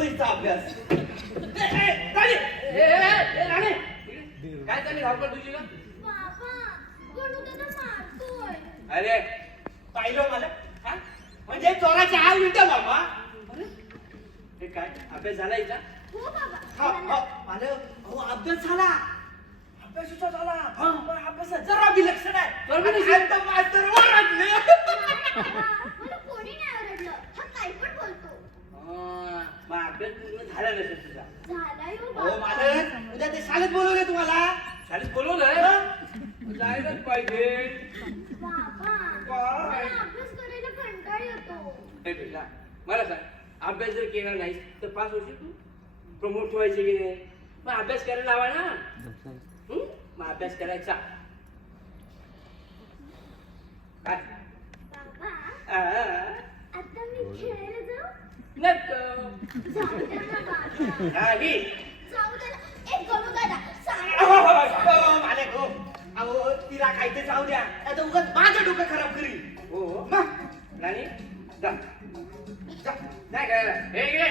बसतो इथं अभ्यास. काय चालली धावपळ तुझी ना? अरे पाहिलं मला हा? म्हणजे चोराची हाल विटा बाबा. हे काय अभ्यास झाला इथं? मला अभ्यास झाला. अभ्यासाचा झाला. अभ्यासात जरा बी लक्ष नाही. आता मास्तर ओरडले. मग अभ्यास पूर्ण झाला नसेल तुझा. हो मालक उद्या ते शाळेत बोलवले तुम्हाला. शाळेत बोलवलंय? जायलाच पाहिजे. बेटा मला सांग, अभ्यास जर केला नाही तर पास होशील तू? प्रमोट व्हायचे की नाही? मग अभ्यास करायला लावा ना. मग अभ्यास करायचा काय? मालक हो अहो तिला खायचं जाऊ द्या. आता उगाच माझं डोकं खराब करी. हो मग राणी जा जा नाही करायला. हे इकडे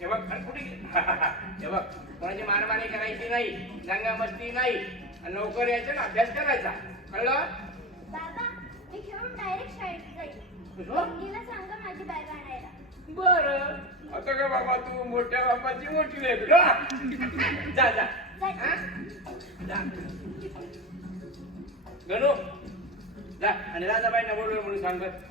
हे बघ कुठे हे बघ, कोणाची मारमारी करायची नाही, दंगा मस्ती नाही, आणि लवकर यायचं ना अभ्यास करायचा. कळलं? बरं आता का बाबा तू मोठ्या बाबाची मोठी लेकरं. जा जा जा गणू जा आणि राजाबाईंना बोलवलं म्हणून सांगत.